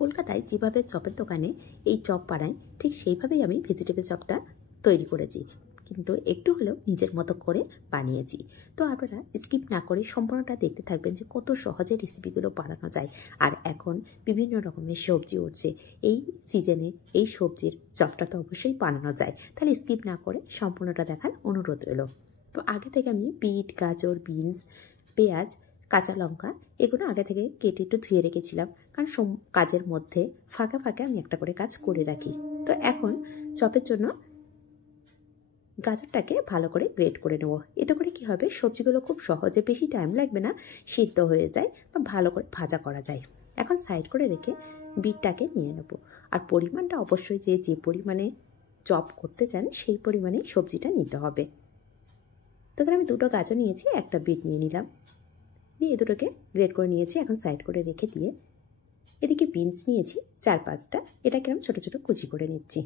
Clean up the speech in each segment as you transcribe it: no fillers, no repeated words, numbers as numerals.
কলকাতায় যেভাবে চপের দোকানে এই চপ বানায় ঠিক সেইভাবেই আমি ভেজিটেবল চপটা তৈরি করেছি, কিন্তু একটু হলেও নিজের মতো করে বানিয়েছি। তো আপনারা স্কিপ না করে সম্পূর্ণটা দেখতে থাকবেন যে কত সহজে রেসিপিগুলো বানানো যায়। আর এখন বিভিন্ন রকমের সবজি উঠছে, এই সিজনে এই সবজির চপটা তো অবশ্যই বানানো যায়। তাহলে স্কিপ না করে সম্পূর্ণটা দেখার অনুরোধ রইল। তো আগে থেকে আমি বিট, গাজর, বিনস, পেঁয়াজ, কাঁচা লঙ্কা এগুলো আগে থেকে কেটে একটু ধুয়ে রেখেছিলাম, কারণ কাজের মধ্যে ফাঁকা ফাঁকা আমি একটা করে কাজ করে রাখি। তো এখন চপের জন্য গাজরটাকে ভালো করে গ্রেট করে নেব। এতে করে কি হবে, সবজিগুলো খুব সহজে, বেশি টাইম লাগবে না, সিদ্ধ হয়ে যায় বা ভালো করে ভাজা করা যায়। এখন সাইড করে রেখে বিটটাকে নিয়ে নেব। আর পরিমাণটা অবশ্যই যে পরিমাণে চপ করতে চান সেই পরিমাণেই সবজিটা নিতে হবে। তো এখানে আমি দুটো গাজর নিয়েছি, একটা বিট নিয়ে নিলাম, দিয়ে দুটোকে গ্রেট করে নিয়েছি। এখন সাইড করে রেখে দিয়ে এদিকে বিনস নিয়েছি 4-5টা, এটাকে আমি ছোটো ছোটো কুচি করে নিচ্ছি।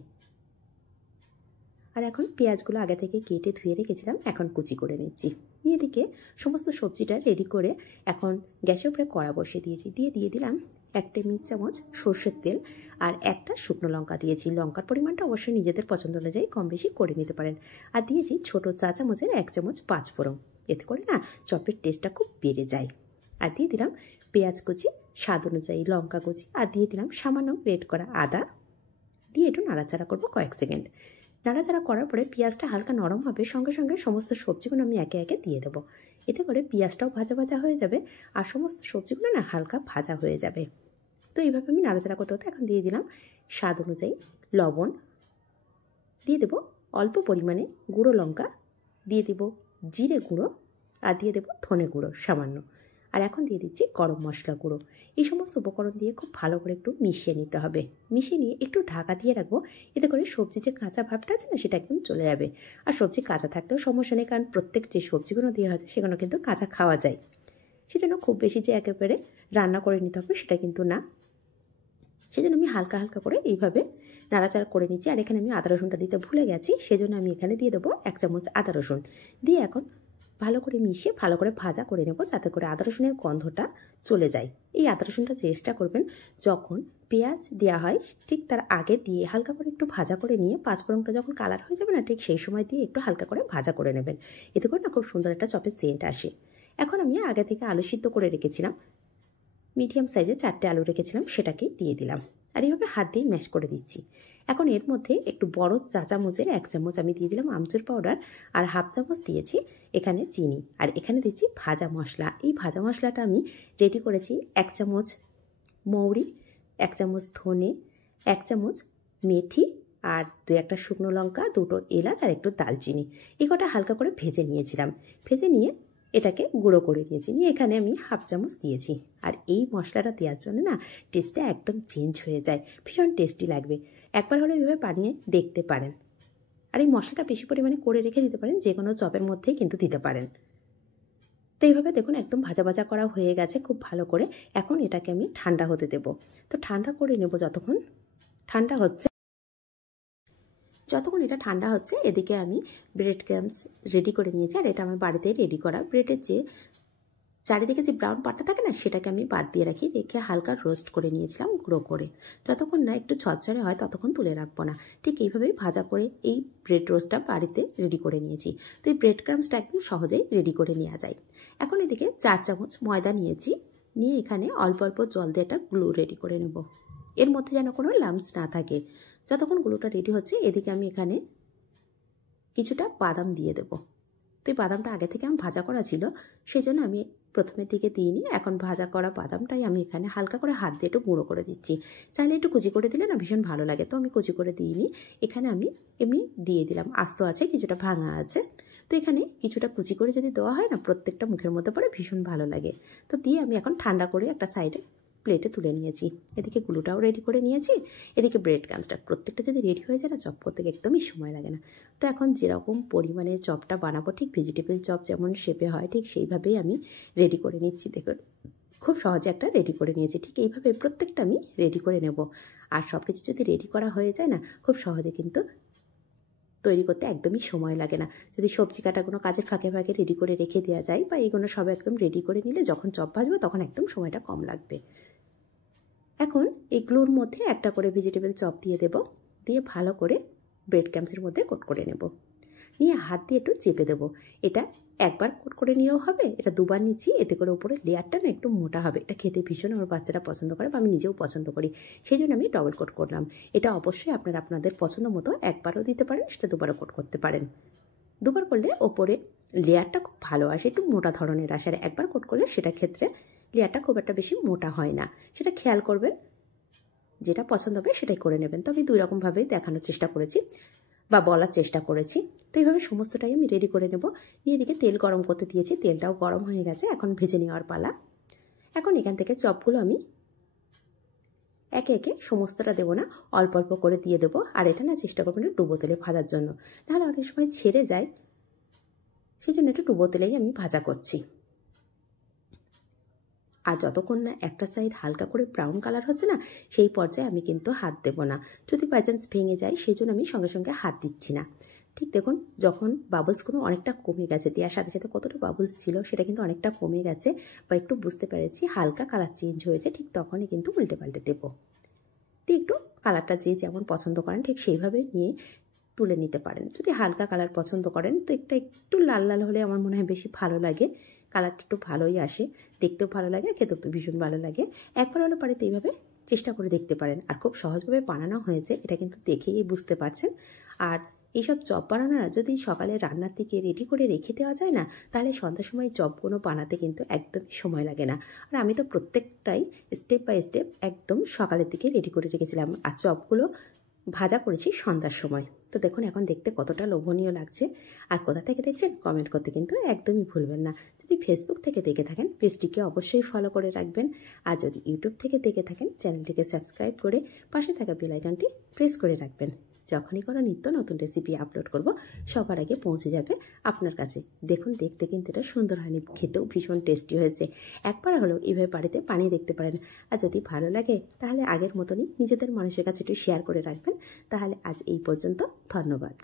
আর এখন পেঁয়াজগুলো আগে থেকে কেটে ধুয়ে রেখেছিলাম, এখন কুচি করে নিচ্ছি। নিয়ে এদিকে সমস্ত সবজিটা রেডি করে এখন গ্যাসের উপরে কড়া বসিয়ে দিয়েছি। দিয়ে দিলাম 1 টেবিল চামচ সর্ষের তেল আর একটা শুকনো লঙ্কা দিয়েছি। লঙ্কার পরিমাণটা অবশ্যই নিজেদের পছন্দ অনুযায়ী কম বেশি করে নিতে পারেন। আর দিয়েছি ছোটো চা চামচের 1 চামচ 5 ফোড়ন, এতে করে না চপের টেস্টটা খুব বেড়ে যায়। আর দিয়ে দিলাম পেঁয়াজ কুচি, স্বাদ অনুযায়ী লঙ্কা কুচি, আর দিয়ে দিলাম সামান্য গ্রেট করা আদা, দিয়ে একটু নাড়াচাড়া করবো কয়েক সেকেন্ড। নাড়াচাড়া করার পরে পেঁয়াজটা হালকা নরম হবে, সঙ্গে সঙ্গে সমস্ত সবজিগুলো আমি একে একে দিয়ে দেবো। এতে করে পেঁয়াজটাও ভাজা ভাজা হয়ে যাবে আর সমস্ত সবজিগুলো না হালকা ভাজা হয়ে যাবে। তো এইভাবে আমি নাড়াচাড়া করতে হতে এখন দিয়ে দিলাম স্বাদ অনুযায়ী লবণ, দিয়ে দেবো অল্প পরিমাণে গুঁড়ো লঙ্কা, দিয়ে দেবো জিরে গুঁড়ো, আর দিয়ে দেবো ধনে গুঁড়ো সামান্য। আর এখন দিয়ে দিচ্ছি গরম মশলা গুঁড়ো। এই সমস্ত উপকরণ দিয়ে খুব ভালো করে একটু মিশিয়ে নিতে হবে। মিশিয়ে নিয়ে একটু ঢাকা দিয়ে রাখবো, এতে করে সবজি যে কাঁচা ভাবটা আছে না সেটা একদম চলে যাবে। আর সবজি কাঁচা থাকলেও সমস্যা নেই, কারণ প্রত্যেক যে সবজিগুলো দেওয়া হয়েছে সেগুলো কিন্তু কাঁচা খাওয়া যায়। সেজন্য খুব বেশি যে একেবারে রান্না করে নিতে হবে সেটা কিন্তু না। সেজন্য আমি হালকা হালকা করে এইভাবে নাড়াচাড়া করে নিচ্ছি। আর এখানে আমি আদা রসুনটা দিতে ভুলে গেছি, সেজন্য আমি এখানে দিয়ে দেবো 1 চামচ আদা রসুন। দিয়ে এখন ভালো করে মিশিয়ে ভালো করে ভাজা করে নেব, যাতে করে আদা রসুনের গন্ধটা চলে যায়। এই আদা রসুনটা চেষ্টা করবেন যখন পেঁয়াজ দেওয়া হয় ঠিক তার আগে দিয়ে হালকা করে একটু ভাজা করে নিয়ে 5 ফোড়নটা যখন কালার হয়ে যাবে না ঠিক সেই সময় দিয়ে একটু হালকা করে ভাজা করে নেবেন। এতে করে না খুব সুন্দর একটা চপের সেন্ট আসে। এখন আমি আগে থেকে আলু সিদ্ধ করে রেখেছিলাম, মিডিয়াম সাইজে 4টে আলু রেখেছিলাম, সেটাকেই দিয়ে দিলাম। আর এইভাবে হাত দিয়ে ম্যাশ করে দিচ্ছি। এখন এর মধ্যে একটু বড় চা চামচের 1 চামচ আমি দিয়ে দিলাম আমচুর পাউডার, আর হাফ চামচ দিয়েছি এখানে চিনি, আর এখানে দিচ্ছি ভাজা মশলা। এই ভাজা মশলাটা আমি রেডি করেছি 1 চামচ মৌরি, 1 চামচ ধনে, 1 চামচ মেথি, আর 2-1টা শুকনো লঙ্কা, 2টো এলাচ আর একটু দালচিনি। এই কটা হালকা করে ভেজে নিয়েছিলাম। ভেজে নিয়ে এটাকে গুঁড়ো করে নিয়েছি, নিয়ে এখানে আমি হাফ চামচ দিয়েছি। আর এই মশলাটা দেওয়ার জন্য না টেস্টটা একদম চেঞ্জ হয়ে যায়, ভীষণ টেস্টি লাগবে। একবার হলে এইভাবে বানিয়ে দেখতে পারেন। আর এই মশলাটা বেশি পরিমাণে করে রেখে দিতে পারেন, যে কোনো চপের মধ্যেই কিন্তু দিতে পারেন। তো এইভাবে দেখুন একদম ভাজা ভাজা করা হয়ে গেছে খুব ভালো করে। এখন এটাকে আমি ঠান্ডা হতে দেব। তো ঠান্ডা করে নেব যতক্ষণ ঠান্ডা হচ্ছে। যতক্ষণ এটা ঠান্ডা হচ্ছে এদিকে আমি ব্রেড ক্রাম্বস রেডি করে নিয়েছি। আর এটা আমার বাড়িতে রেডি করা ব্রেডের যে চারিদিকে যে ব্রাউন পাটটা থাকে না সেটাকে আমি বাদ দিয়ে রেখে হালকা রোস্ট করে নিয়েছিলাম গুঁড়ো করে। যতক্ষণ না একটু ঝরঝরে হয় ততক্ষণ তুলে রাখবো না। ঠিক এইভাবেই ভাজা করে এই ব্রেড রোস্টটা বাড়িতে রেডি করে নিয়েছি। তো এই ব্রেড ক্রাম্বসটা একদম সহজেই রেডি করে নেওয়া যায়। এখন এদিকে 4 চামচ ময়দা নিয়েছি, নিয়ে এখানে অল্প অল্প জল দিয়ে একটা গ্লু রেডি করে নেব। এর মধ্যে যেন কোনো লাম্পস না থাকে। যতক্ষণ গ্লুটা রেডি হচ্ছে এদিকে আমি এখানে কিছুটা বাদাম দিয়ে দেবো। তো এই বাদামটা আগে থেকে আমি ভাজা করা ছিল, সেই জন্য আমি প্রথমের দিকে দিইনি। এখন ভাজা করা বাদামটাই আমি এখানে হালকা করে হাত দিয়ে একটু গুঁড়ো করে দিচ্ছি। চাইলে একটু কুচি করে দিলে না ভীষণ ভালো লাগে, তো আমি কুচি করে দিইনি। এখানে আমি এমনি দিয়ে দিলাম, আস্ত আছে কিছুটা ভাঙা আছে। তো এখানে কিছুটা কুচি করে যদি দেওয়া হয় না প্রত্যেকটা মুখের মধ্যে পড়ে ভীষণ ভালো লাগে। তো দিয়ে আমি এখন ঠান্ডা করে একটা সাইডে প্লেটে তুলে নিয়েছি। এদিকে গ্লুটাও রেডি করে নিয়েছি, এদিকে ব্রেড ক্রাম্বসটা। প্রত্যেকটা যদি রেডি হয়ে যায় না চপ করতে একদমই সময় লাগে না। তো এখন যেরকম পরিমাণে চপটা বানাবো ঠিক ভেজিটেবল চপ যেমন শেপে হয় ঠিক সেইভাবেই আমি রেডি করে নিচ্ছি। দেখুন খুব সহজে একটা রেডি করে নিয়েছি। ঠিক এইভাবে প্রত্যেকটা আমি রেডি করে নেব। আর সব কিছু যদি রেডি করা হয়ে যায় না খুব সহজে কিন্তু তৈরি করতে একদমই সময় লাগে না। যদি সবজি কাটাগুলো কাজের ফাঁকে ফাঁকে রেডি করে রেখে দেওয়া যায় বা এইগুলো সব একদম রেডি করে নিলে যখন চপ ভাজবো তখন একদম সময়টা কম লাগবে। এখন এগুলোর মধ্যে একটা করে ভেজিটেবল চপ দিয়ে দেব, দিয়ে ভালো করে ব্রেড ক্রাম্বসের মধ্যে কোট করে নেব, নিয়ে হাত দিয়ে একটু চেপে দেবো। এটা একবার কোট করে নিলেও হবে, এটা দুবার নিচ্ছি, এতে করে উপরে লেয়ারটা না একটু মোটা হবে। এটা খেতে ভীষণ আমার বাচ্চারা পছন্দ করে বা আমি নিজেও পছন্দ করি, সেই জন্য আমি ডবল কোট করলাম। এটা অবশ্যই আপনারা আপনাদের পছন্দ মতো একবারও দিতে পারেন, সেটা দুবারও কোট করতে পারেন। দুবার করলে ওপরে লেয়ারটা খুব ভালো আসে, একটু মোটা ধরনের আসে। আর একবার কোট করলে সেটা ক্ষেত্রে লেয়ারটা খুব একটা বেশি মোটা হয় না, সেটা খেয়াল করবেন। যেটা পছন্দ হবে সেটাই করে নেবেন। তো আমি দুই রকমভাবেই দেখানোর চেষ্টা করেছি বা বলার চেষ্টা করেছি। তো এইভাবে সমস্তটাই আমি রেডি করে নেব। নিয়ে এদিকে তেল গরম করতে দিয়েছি, তেলটাও গরম হয়ে গেছে, এখন ভেজে নেওয়ার পালা। এখন এখান থেকে চপগুলো আমি একে একে সমস্তটা দেবো না, অল্প অল্প করে দিয়ে দেবো। আর এটা না চেষ্টা করবেন একটু ডুবো তেলে ভাজার জন্য, নাহলে অনেক সময় ছেড়ে যায়, সেই জন্য একটু ডুবো তেলেই আমি ভাজা করছি। আর যতক্ষণ না একটা সাইড হালকা করে ব্রাউন কালার হচ্ছে না, সেই পর্যায়ে আমি কিন্তু হাত দেবো না। যদি বাই চান্স ভেঙে যায় সেই জন্য আমি সঙ্গে সঙ্গে হাত দিচ্ছি না। ঠিক দেখুন, যখন বাবলসগুলো অনেকটা কমে গেছে, দেওয়ার সাথে সাথে কতটা বাবলস ছিল সেটা কিন্তু অনেকটা কমে গেছে, বা একটু বুঝতে পেরেছি হালকা কালার চেঞ্জ হয়েছে, ঠিক তখনই কিন্তু উল্টে পাল্টে দেবো। তো একটু কালারটা যে যেমন পছন্দ করেন ঠিক সেইভাবে নিয়ে তুলে নিতে পারেন। যদি হালকা কালার পছন্দ করেন তো একটু লাল লাল হলে আমার মনে হয় বেশি ভালো লাগে, কালারটা একটু ভালোই আসে, দেখতেও ভালো লাগে, খেতেও তো ভীষণ ভালো লাগে। একবার হলে পারে তো এইভাবে চেষ্টা করে দেখতে পারেন। আর খুব সহজভাবে বানানো হয়েছে, এটা কিন্তু দেখেই বুঝতে পারছেন। আর এইসব চপ বানানোরা যদি সকালে রান্নার থেকে রেডি করে রেখে দেওয়া যায় না, তাহলে সন্ধ্যার সময় চপগুলো বানাতে কিন্তু একদমই সময় লাগে না। আর আমি তো প্রত্যেকটাই স্টেপ বাই স্টেপ একদম সকালের দিকে রেডি করে রেখেছিলাম, আর চপগুলো ভাজা করেছি সন্ধ্যার সময়। তো দেখুন এখন দেখতে কতটা লোভনীয় লাগছে। আর কোথা থেকে দেখছেন কমেন্ট করতে কিন্তু একদমই ভুলবেন না। যদি ফেসবুক থেকে দেখে থাকেন পেজটিকে অবশ্যই ফলো করে রাখবেন, আর যদি ইউটিউব থেকে দেখে থাকেন চ্যানেলটিকে সাবস্ক্রাইব করে পাশে থাকা বেল আইকনটি প্রেস করে রাখবেন। যখনই কোনো নিত্য নতুন রেসিপি আপলোড করব সবার আগে পৌঁছে যাবে আপনার কাছে। দেখুন দেখতে কিন্তু এটা সুন্দর হয়নি, খেতেও ভীষণ টেস্টি হয়েছে। একবার হলেও এইভাবে বাড়িতে বানিয়ে দেখতে পারেন। আর যদি ভালো লাগে তাহলে আগের মতনই নিজেদের মানুষের কাছে একটু শেয়ার করে রাখবেন। তাহলে আজ এই পর্যন্ত, ধন্যবাদ।